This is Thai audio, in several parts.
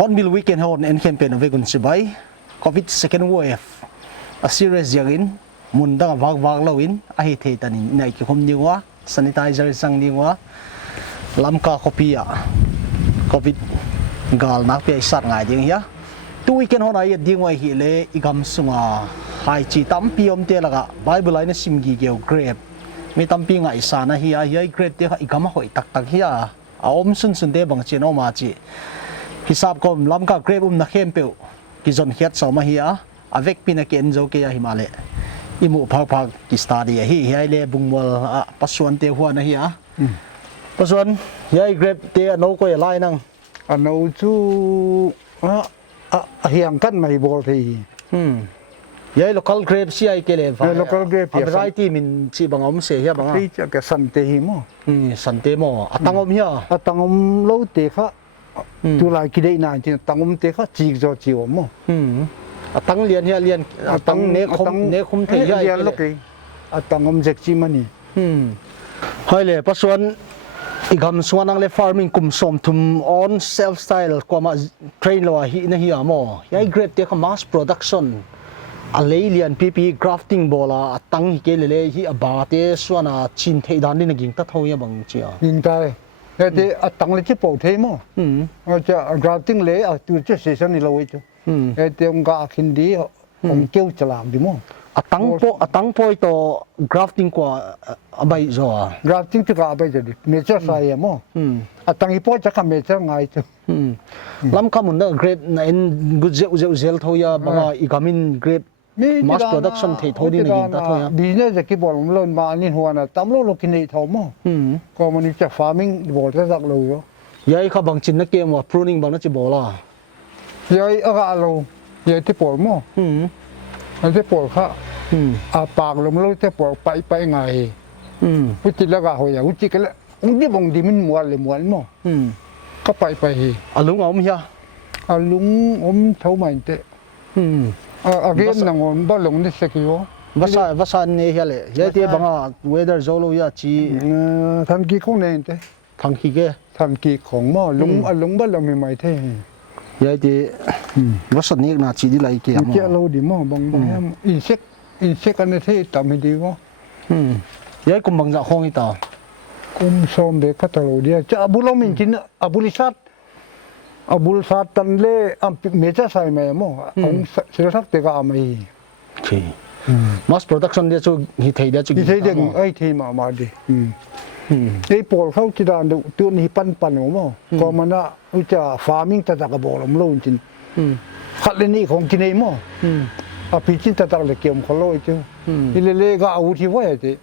Hornbill Weekend Horn and campaign of Vegun Sibay, COVID second wave, a serious yagin, mundang vag lawin, ahitanin in Ikikom Niwa, sanitizer sang Niwa, Lamka Kopia, COVID gal Napia Sat Niding here. 2 weekend horn I dingway hile, Igam Sunga, Hai Chi Tampium Telaga, Bible line Simgi grape, Metampinga Isana here, grape de Igamahoi Tak here, Omsun Sunday Bang Chino Machi. Hisab kom lamka grape na kempeu kizon hiat so mahia avec pinaki enzo ke himale imu phag ki study hi le bungwal pasuan te huan na hi pasuan yai grape te no ko lai nang ano chu hiang kan mai bol thi yai local grape si ai ke le local grape variety min chi bangom se hi banga ti ka san te hi mo sante mo atangom hi atangom lo te kha tu lai ki dei na chi tangom te kha chi zo chi mo atang lian hi lian atang ne khum the hi lian lo ki atangom jek chi mani hai le pasuan igam suanang le farming kum som thum on self style koma train lo hi na hi amo yai grape te mass production alien pp grafting bola atang hi ke le hi abate suana chin thei dan ni ging ta thoya bang chia ning ta te atang le chi po the mo cha grafting le tu che season ni lo wi chu te ong ga khin di ong keu chalam di mo atang po to grafting kwa abai zo grafting tu ga abai jadi nature sai mo atang hi po cha ka nature ngai chu lam kamun na grape na in good zel thoya banga igamin grape mass production thei thodi na ging ta thoya business ki bol lon ma ni huana tamlo lo kinai tho mo community farming bol ta dak lo yo yai kha bang chin na ke mo pruning bang na chi bola yai aga lo yai ti pol mo an ti pol kha a pak lo te pol pai ngai pu ti la ga ho ya u ti ka ung di bong di min mual le mual mo ka pai hi alung om ya alung om thau mai te again nang ba long ni sekio vasa ne ya le ye te banga weather zolo ya chi tham ki khong ne te thang ki ge tham ki khong mo lung ba lo mi mai the ye te vasa ne na chi di lai ke mo ke lo di mo bang insect an the tam di mo ye kum bang ja khong i ta kum som be ka ta lo dia cha abulo min chin abulisat abul sat tan le mecha sai me mo ong sirasak te ga mai okay mass production dia chu hi thei dia chu hi thei deng ai thei ma di ei pol khau chi dan tu ni pan mo ko mana u cha farming ta ka bol lo chin khat le ni khong chin ei mo a pi chin ta le kem kholo chu le ga u thi wa te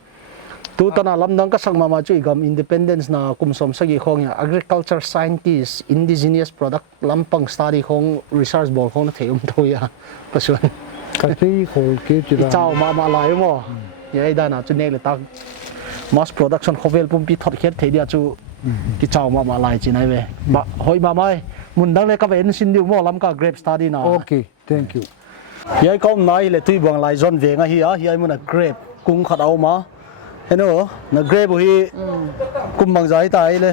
tu tana lamdang ka sangma ma chu igam independence na kumsom sagi khong ya agriculture scientist indigenous product lampang study khong research bol khong na theum thoya pasuan ka ti khol ke ti da chao ma lai mo ye da na chu nek le tak mass production khovel pum pi thot khet thei dia chu ki chao ma lai chi nai ve ba hoi ma mai mun dang le ka ven sin diu mo lam ka grape study na okay thank you ye kom nai le tui bang lai zon ve nga hi hi mun a grape kung khat au ma hello na grape hi kum bang jai tai le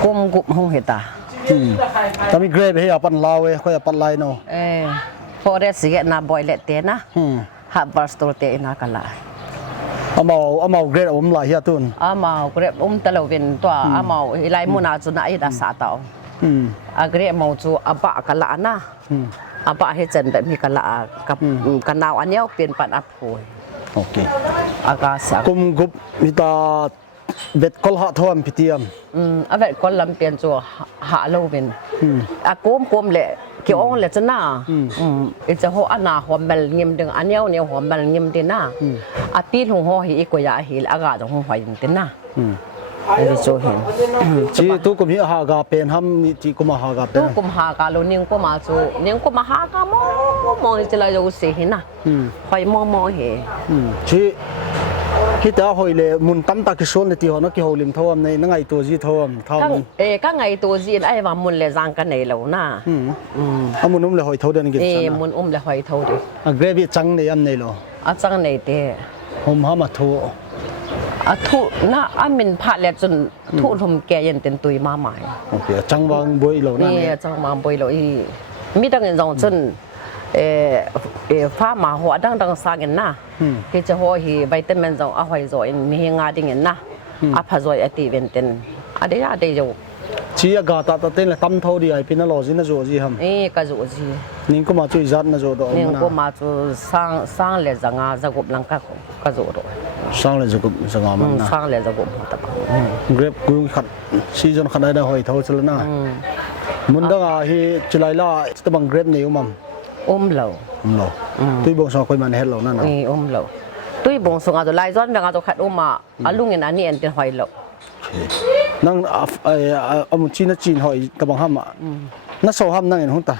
kum hong heta tami grape hi apan lawe khoi apan lai no forest ge na boilet te na harvest store te na kala amau grape lai hi atun amau grape talovin to amau ilai muna chu na ai da sa tao grape mau chu aba kala na aba he chen be mi kala kanau anyau pin pan ap phoi okay agasa kum gup ita เบ็ดกอลหะทอมพิเตียม a vet kon lam pian chu ha lo ben a kom le ki ong le chana e cha ho ana hom bel ngim ding anyau ne hom bel ngim din na a ti hong ho hi ko ya hi aga dong ho hoi tin na e chu hin จีตุกุมฮิฮากาเป็นฮัมนี่จีกุมาฮากาเป็น tu kum ha ka lo ning ko ma chu ning ko ma ha ka mo chi la yo se hin na hoi mo he ชีคิดแต่หอยเลยมุนตั้มตากิโซนเลยที่หอนักกิโฮลิมทวมในนั่งไอตัวจีทวมเท่า ka มัน ka ngai to ji ai wa mun le jang ka nei lo na อามุนอุ้มเลยหอยเท่าเดินกินฉัน mun le hoi tho de อ่ะเกรบีจังในอันในโล a chang nei te ผมหามาทัว a thu na a min pha le chun thu thum ke yen ten tui ma mai โอเคจังวางบวยโลนั่น ni เนี่ย chang ma boi lo i mi dang en jong chun fa ma ho dang sa gen na ke che ho hi vitamin jong a hoi zo in mi nga ding en na a pha zo ati ven ten a de yo ชีอากาศตัดเต้นเลยตั้มเท่าดีไอเป็นน่าหล่อสิน่าโจจีฮัม ka zo ji นิ่งก็มาช่วยจัดน่าโจดอก ni มัน ko ma chu sang le janga za gop lang ka zo ro สร้างเลยจะกุสงามันนะ sang le za gop ta ba เกรบกูขัดซีจนขัดได้หอยเท่าชลนะมุนดังอาฮีจุไลล่าจะบังเกรบเนี่ยมัม lo หล่อตุยบงสองคนมันเฮ็ดหล่อนั่นนะ lo tui bong songa do lai zon nga do khat uma alung en ani en ten hoi lo นั่งอามุจีนจีนหอยตะบังห้ามอ่ะน่าโซห้ามนั่งเห็นหุ่นตา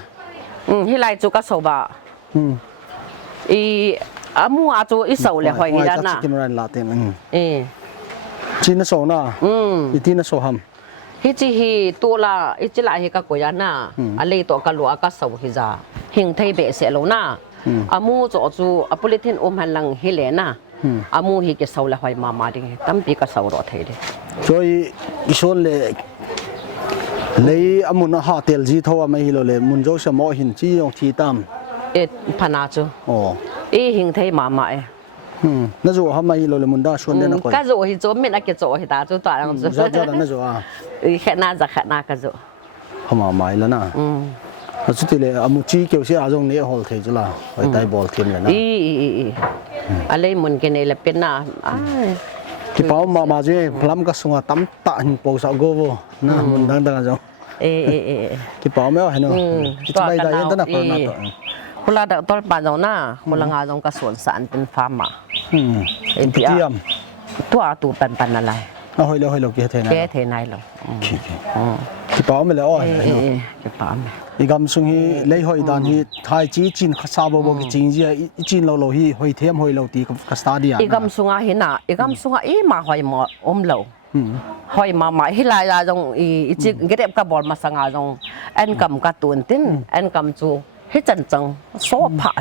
hi lai chu ka so ba i amu a chu i so le hoi hi da na กินอะไรลาเต้น e จีนน่าโซน่ะอีทีน่าโซห้าม hi chi hi tu la i chi la hi ka ko ya na a le to ka lo ka so hi za hing thai be se lo na amu chu chu apolithin han lang hi le na amu hi ke so le hoi ma ma ding tam pi ka so ro thai de ช่วยกิชนเลยเลยอามุนหาเตลจีทว่าไม่ฮิโลเลยมุนโจสมอหินจียงทีตาม e phana chu โอ้ e hing thai ma ma e น่าจะว่าไม่ฮิโลเลยมุนได้ชวนเด่นนะคน ka zo hi zo men a ke zo hi ta chu ta ang zo จะจะน่าจะว่า khana za khana ka zo เขามาใหม่แล้วนะสุดที่เลยอามุจีเกี่ยวเสียอาจงเนี่ยฮอลเทจละไปไต่บอลทีมเลยนะ อะไรมันกันเนี่ยเป็นน่ะ ที่เป้ามาเจ้พลัมก็ส่งตั้มตะหินโปสาวโกโวนะมุนดังดังจังที่เป้าไม่เอาเห็นหรอที่จะไปได้ยันตั้งแต่ก่อนนะตัว คนละตอนป่านเราหน้าคนละงานตรงกระสวนสารเป็นฟาร์มอ่ะเอ็นพีอาร์ตัวตูปันอะไร เอาให้เราเกี่ยเทน แก้เทนายหรอ ที่เป้าไม่เลยอ๋อ เก็บปั๊ม อีกคำสุงฮีเลยหอยดานฮีไทยจีนข้าซาบบอกจีนจีนเราฮีหอยเทียมหอยเราตีกับสตาเดีย อีกคำสุงเห็นน่ะอีกคำสุงมาหอยหมอเราหอยมาฮิลายาจงอีจิกเก็บกับบอลมาสังอาจงแอนกำกัตุนตินแอนกำจูให้จันจังโซผา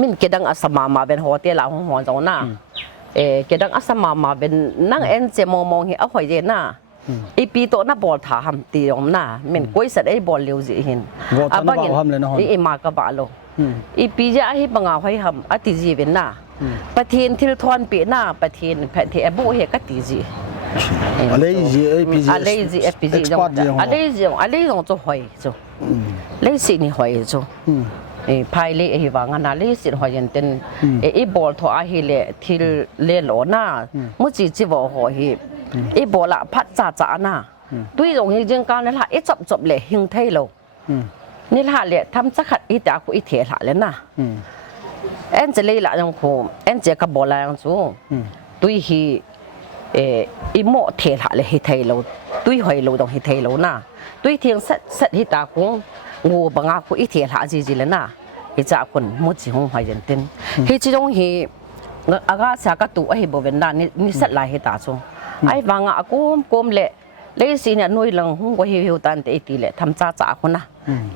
มินเกดังอัสมาเป็นหัวเตี้ยหลังหัวจงน่ะเกดังอัสมาเป็นนั่งเอ็นเจมองเห็นเอาหอยเจน่ะอีปีโตน่ะบอลถาหำตีอมน่ะมันกุ้ยสัตว์ไอ้บอลเลี้ยวสิเห็นบางอย่างอีมากระบะโลอีปีจะให้บังอาไว้หำอติจีเป็นน่ะประเทศที่ทอนปีน่ะประเทศแผ่นที่บุเหก็ติจีอะไรจีเอพีจีอะไรจีเอพีจีจงอะไรจงจะหอยจงเลยสินี่หอยจงภายเลยว่างั้นนะเลยสิหอยยันเต็นอีบอลทออาฮิเลที่เล่หลอน่ะมุจิจิวหอยอีบอลละพัดจ่าน่ะด้วยตรงนี้จึงการนั่นแหละอีจบเลยหิงไทยโลนี่แหละเลยทำสักขัดอีแต่กูอีเถียละเลยนะเอ็นจะเลยละยังคงเอ็นจะกับบอลละยังจูด้วยฮีอีโมเถียละเลยฮิไทยโลด้วยหอยโลตรงฮิไทยโลนะด้วยเทียงเสร็จฮิตาคงงูบังอากูอีเถียละจีเลยนะฮิจ่าคนมุจิหงหอยยันเต็นฮิจิตรงฮีอากาศกตัวไอ้บวนด้านนี่เสร็จลายฮิตาจงไอ้บังอากูมเละเลยสิเนี่ยนุ่ยหลังหงก็หิวตันแต่อีตีเละทำจ่าคนนะ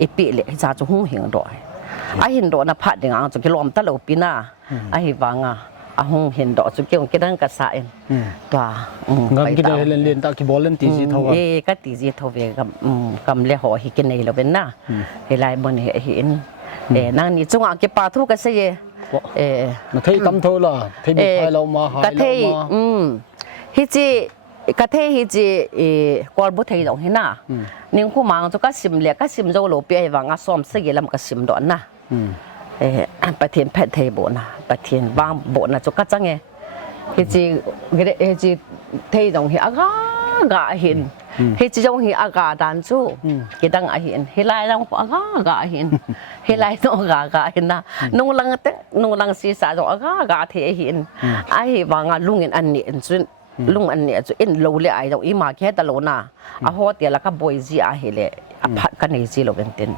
อีปีเละจ่าจะหงเห็นดอยไอ้เห็นดอกนะพัดอย่างจะกิโลมตะโลปีน่าไอ้บังอาหงเห็นดอกจะเกี่ยวกับดังกระสายตัวงั้นกินเล่นตะกี้บอลเล่นตีจีเท่ากันก็ตีจีเท่าเวกับเลี้ยหอหิกินในเราเป็นน่ะเฮลายบนเห็นนั่งนี่จงอ่างเก็บปลาทุกกระเสียเทยกำเท่าล่ะเทยบุกไทยเรามาหายเรามาฮิจิกะเทฮิจิกอลบุเทยดงเห็นน่ะนิ่งคู่มังจะก็สิมเลียก็สิมโจโลเปียวังอาซ้อมเสียลำก็สิมดอนน่ะประเทศแพทย์ไทยโบนะประเทศบางโบนะจะก็จังไง เฮจิเทยตรงเฮอากากาเห็นเฮจิจงเฮอากาดันจูกิดังอาเห็นเฮไลดังอากากาเห็นเฮไลตองอากาเห็นนะนุ่งลังศีรษะตองอากาเทเห็นไอวางลุงเงินอันนี้จุนลุงอันนี้จุนโลเลไอตองอีมาแค่ตลอนะอาหัวเตียแล้วก็บอยจีอาเฮเลพัดกันเฮจิโลเป็นเต็น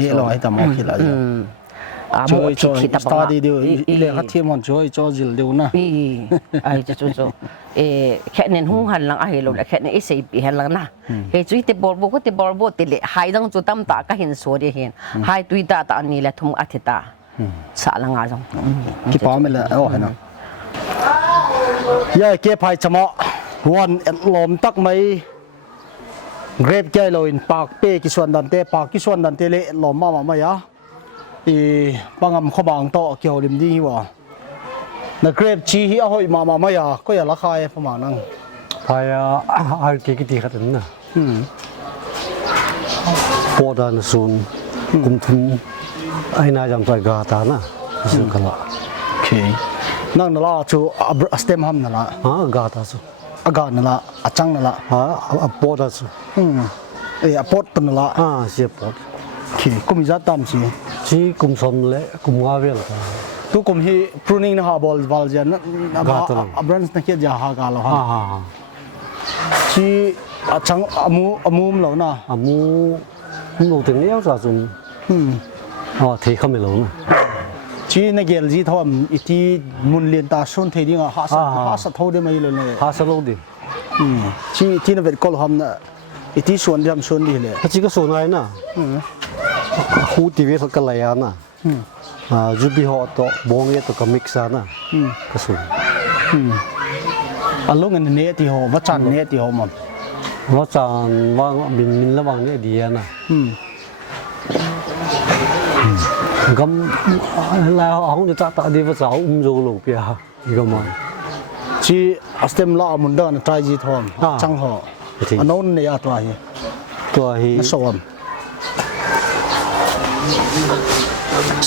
นี่เราให้ตามคิดแล้วช่วยสตาร์ดีเดียวอีเล่ฮัทที่มันช่วยจิลเดียวนะไอ้จะจู่แค่เน้นหุ้งหันหลังไอ้เราแค่เน้นไอ้เสียปีหันหลังนะเฮ้ยจุดที่บอลก็ที่บอลติเลยหายดังจุดตั้มตาก็เห็นสวยเห็นหายตุยตาตานี่แหละทุ่มอาทิตย์ตาสาลังอาจังที่ป้าไม่เลยโอ้เห็นนะย่าเก็บไผ่ชะมะวันลมตักไม่เกรบแก่ลอยปากเป้กิส่วนดันเตปากกิส่วนดันเตเละลมมาอย่าอีปังขบางโตเกี่ยวริมดีวะนักเกรบชีฮิอาหอยมาอย่าก็อย่าละคายประมาณนั้นพายอาร์เกกิตีขัดนะปอดานซูนกุมทุนไอ้นายจำใจกาตานะสุขละโอเคนั่งนั่นละชูสเต็มฮัมนั่นละกาตาสุอากาศนั่นละจังนั่นละปอดาสุปอดตันนั่นละเสียปอดโอเคกุมจัดตามสิชีกุมสนเละกุมอาเวลกันทุกกุมฮีพรูนิ่งนะฮะบอลเจนบรันส์นักเขียนยาฮากาลฮะชีจังอามูมเหล่านะอามูหนูถึงเลี้ยวจากจุนเทเข้าไม่ลงชีนักเกลจีทอมอีที่มุนเลียนตาชนเทดิ้งฮาสัตเท่าได้ไหมเลยฮาสัตโลดิชีที่นั่นเป็นกอลฮัมนะอีที่ส่วนที่ทำส่วนดีเลยชีก็ส่วนอะไรนะหูทีวีสักอะไรนะจูบิฮอตบงเอตกับมิกซ์นะก็ส่วนอารมณ์เงินเนื้อที่หัววัจันเนื้อที่หัวมันวัจันว่างมินระหว่างเนี้ยดีนะก็แล้วห้องจะจัดต่อดีภาษาโจลูกเปียอีกมั้งชีสเต็มล่ามุนเดินทรายจีทอมจังหัวอันนู้นเนี่ยตัวเฮียสวม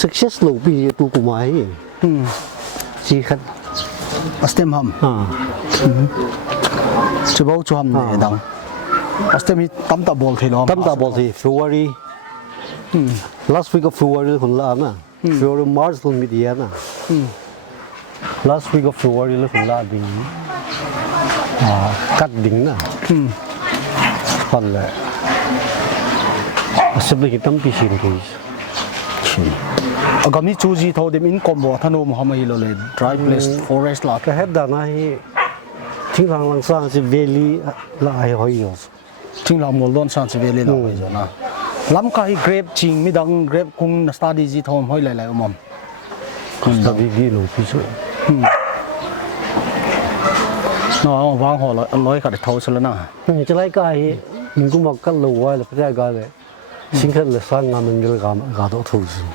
success ลูกปีตัวกูไม่ชีขัดสเต็มฮัมจะบอกชวมเนี่ยดังสเต็มมีตั้มตาบอลที่ล้อมตั้มตาบอลที่ February last week of February คนละนะ February March คนมีเดียนะ last week of February คนละดิ่งกัดดิ่งนะคนละสเปกิตั้มปีชินกุยก็มีจูจีทอดิมินคอมโบธนูมหาไม่เลย dry place forest ล่ะก็เห็นด้านนั้นทิ้งหลังสร้างสิเวลีละไอ้หอยอยู่ทิ้งหลังมอลล์สร้างสิเวลีละไอ้อยู่นะลำคายเกรบจริงมีดังเกรบคงสตาร์ดีจีทอมหอยหลายๆมั่งสตาร์ดีกี่ลูกพิสุน้องวางหัวร้อยขัดเท้าซะแล้วนะจะไล่ก็ไอ้มึงก็บอกกันรู้ไว้แล้วก็ได้กันเลยสิ่งที่เราสร้างงานมันก็กาดทุกสิ่ง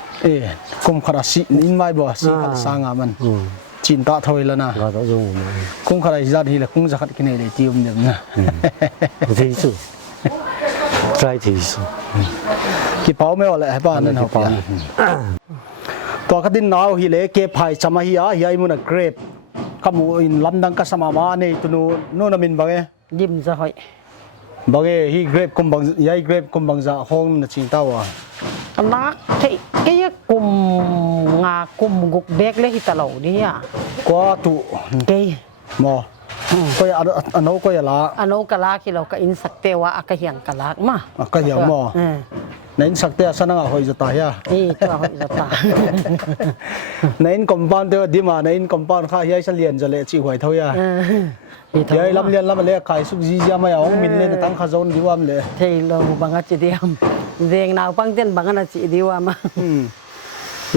กุมขราสินินไม่บ่สิ่งที่สร้างงานมันจินตาถอยแล้วนะกาดทุกกุมขราสิจัดที่ละกุมจะขัดกินอะไรที่มันนะที่สุดใจที่สุดกี่เป้าไม่เอาเลยบ้านนั่นเหรอตัวกระดิ่งหนาวฮิเลเก็บไผ่สมัยฮิไอมุนเกรบขมูอินลำดังกัสมามาเนี่ยตัวนู้นมินบังยิ้มจะหอยบางฮีเกรบกุมบังยายเกรบกุมบังจะห้องนั่นจริงเต้าอ่ะนักที่กี่กุมงากุมกุกเบกเลยที่ตลอดนี่อ่ะกว่าตุกี่มอก็อย่าอันนู้ก็อย่าละอันนู้ก็ละที่เราก็อินสักเตวะอากาเหียงก็ละมาก็อย่างมอในอินสักเตวสนั่งหอยจะตายอ่ะนี่ตัวหอยจะตายในอินคอมพานเตวดีมาในอินคอมพานข้าเฮียเฉลี่ยจะเละจีหวยเท่าอ่ะยายลำเลียนลำเลี้ยขายสุกจีจะไม่เอามินเล่นตั้งข้าโซนดีว่ามันเลยเที่ยวบางอาทิตย์เดียวเรียงนาวปังเต้นบางอาทิตย์เดียวมา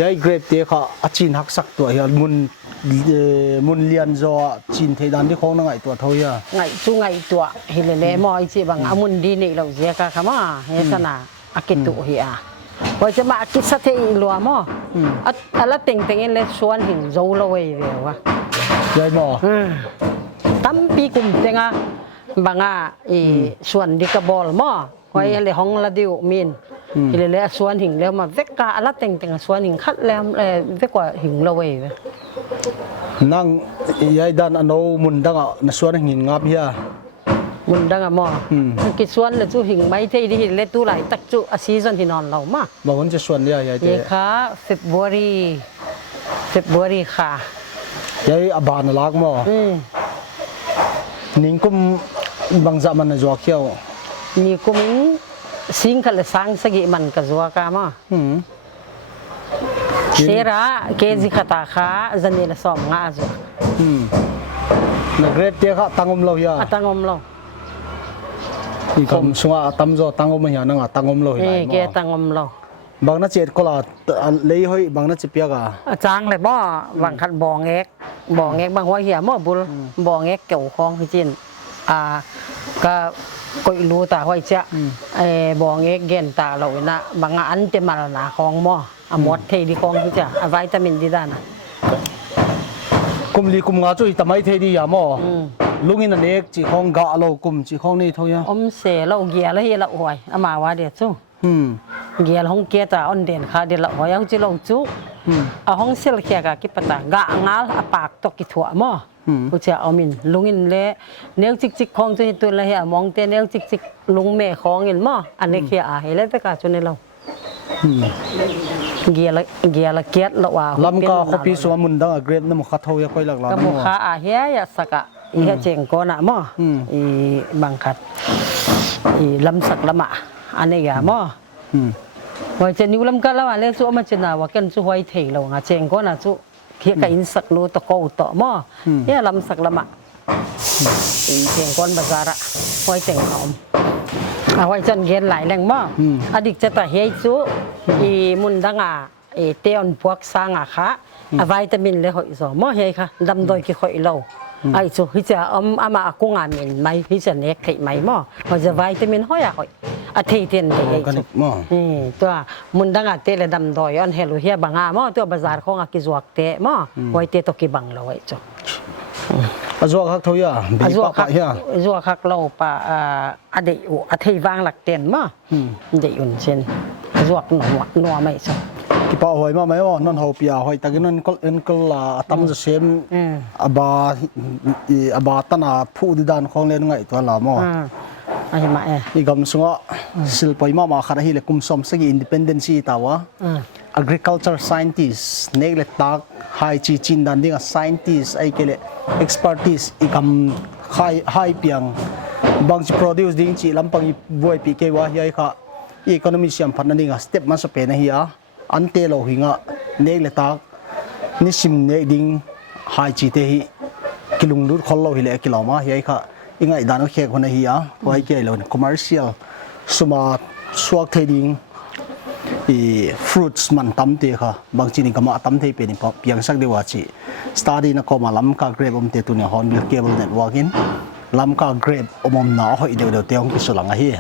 ยายเกรดเตะข้าจีนหักสักตัวเฮียมุนเลียนจอจีนเทดันที่ของนั่งไงตัวเท่าอ่ะไงจู่ไงตัวเฮเลเล่มอยจีบางอามุนดีนี่เราเสียกันขมาเฮสนาอากิตุเฮียพอจะมาคิดสักทีรัวมั้งอะไรเต็งเลยส่วนหินโจลอยเดียววะยายหมอตั้มปีกุมเต็งอ่ะบางอ่ะส่วนดิกบอลมั้งไว้เลยห้องละดิวมินเลยส่วนหินแล้วมาเวกกาอะไรเต็งส่วนหินคัดแล้วเวกว่าหินละเว้ย นั่งยายดันอันโนมุนดังอ่ะนส่วนหินงับเฮีย มุนดังอะหมอกิส่วนเลยจูหิงไม่ที่ดีเล็ดตู้ไหลตักจูอาซีซันที่นอนเรามา บางคนจะส่วนยาย เย เตะ ค่ะFebruary ค่ะ ยายอบานลักมั้งนิ่งกุมบางzaman na jwa kyo ni kuming sing kala sang sagi man ka zuwa ka ma sera kezi khata kha zanila som nga azwa na great te kha tangom lo ya atangom lo i kam sunga tam zo tangom ya na nga tangom lo hi ke tangom lo bang na chet ko la lei hoi bang na chipya ga chang le bo wang khat bong ek bang wa hiya mo bul bong ek keu khong hi chinก็ก็รู้ตาไว้เจ้าบอกเอกเกนตาเรานะบางอันจะมาหนาของหม้อหมดเทดีของที่จะวิตามินดีด้านกุมลีกุมงาจุยทำไมเทดียามอลุงอินนั่นเอกจีของกะเรากุมจีของนี่เท่ายังเสเราเกียร์แล้วเฮเราหวยอามาว่าเดี๋ยวสู้เกียร์ห้องเกียร์ตาอันเด่นค่ะเดี๋ยวเราหวยเอาจีเราจุเอาห้องเซลเคียกะกิปตากะงาลปากตกกิถั่วหม้อกูจะเอามินลุงอินเละเนื้อจิกของตัวตัวละเฮียมองเตเนื้อจิกลุงแม่ของอินหม้ออันนี้เคียอาเฮแล้วแต่กาจนในเราเกียร์ละเกียร์ละว่าลำก็เขาปีสวมุนดังเกรดน้ำมันขัดเท่ายังค่อยหลักล้านก็มุขอาเฮียยาสักะอีเจงโกนะหม้ออีบังคัดอีลำสักละมะอันนี้ยาหม้อว่าจะนิ้วลำกันแล้วว่าเลี้ยงสู้มันจะน่าว่ากันสู้ไว้เถี่ยวงาเจงโกนะสู้เขียกับอินสักรู้ตะโกต่อหม้อเนี่ยลำสักละมะอีเจงโกนบาซาระไว้เจงหอมเอาไว้จนเย็นหลายแรงหม้ออดีตจะแต่เฮียสู้อีมุนดังอ่ะเตียนพวกสร้างอ่ะค่ะวิตามินเลยหอยสอหม้อเฮียค่ะดำโดยกี่หอยเราไอ้สู้ที่จะอามากุ้งอามินไม่ที่จะเน็กไข่ไม่หม้อเพราะจะวิตามินหอยอ่ะหอยอาทิตย์เทียนเลยตัวมุนดังอาเตะดำดอยอันเฮลูเฮียบางอาหม้อตัวบาซาร์ของอากิจวักเตะหม้อไว้เตะตกิบังเราไว้จ้ะอาจวกฮักเท่ายังบีปะปะยังอาจวกฮักเราปะอดีตอาทิตย์วางหลักเตียนหม้อเดี๋ยวอุ่นเช่นอาจวกหนัวไม่จ้ะกี่ปะหอยมาไหมวะนั่นเขาเปียหอยแต่กินนั่นก็ละตั้มจะเซมอบาตันอาผู้ดิดานของเล่นไงตัวละมั้งอะไรมาอีกคำสุงะศิลป์มาขณะที่เล็กคุมสมสกิอินดิเพนเดนซีตาวะ agriculture scientist เนกเล็กตักไฮจีจินดันดิ้ง scientist ไอ้เกล็ด expertise อีกคำไฮเปียงบางจี produce ดิ้งจีลำปังบวยปีเกวะยัยค่ะ economy เสียมพันนั่นดิ้ง step มาสเปนเฮียอันเตโลหิงะเนกเล็กตักนิสิมเนกดิ้งไฮจีเตหิกิลุงดูดคนเราหิเลกิโลมายัยค่ะอีกไงด้านโอเคคนเฮียไว้เกลอน commercial สมาร์ทสวกเทดิ้งfruits มันตั้มเตะค่ะบางทีนี่ก็มาตั้มเตะเป็นเพียงสักเดียวว่าจี study นักก็มาล้ำกับ grape เตะตัวเนี่ยฮอนบิลเคเบิลเน็ตวอร์กินล้ำกับ grape หนาหอยเดียวเตะของกิสุลังเฮีย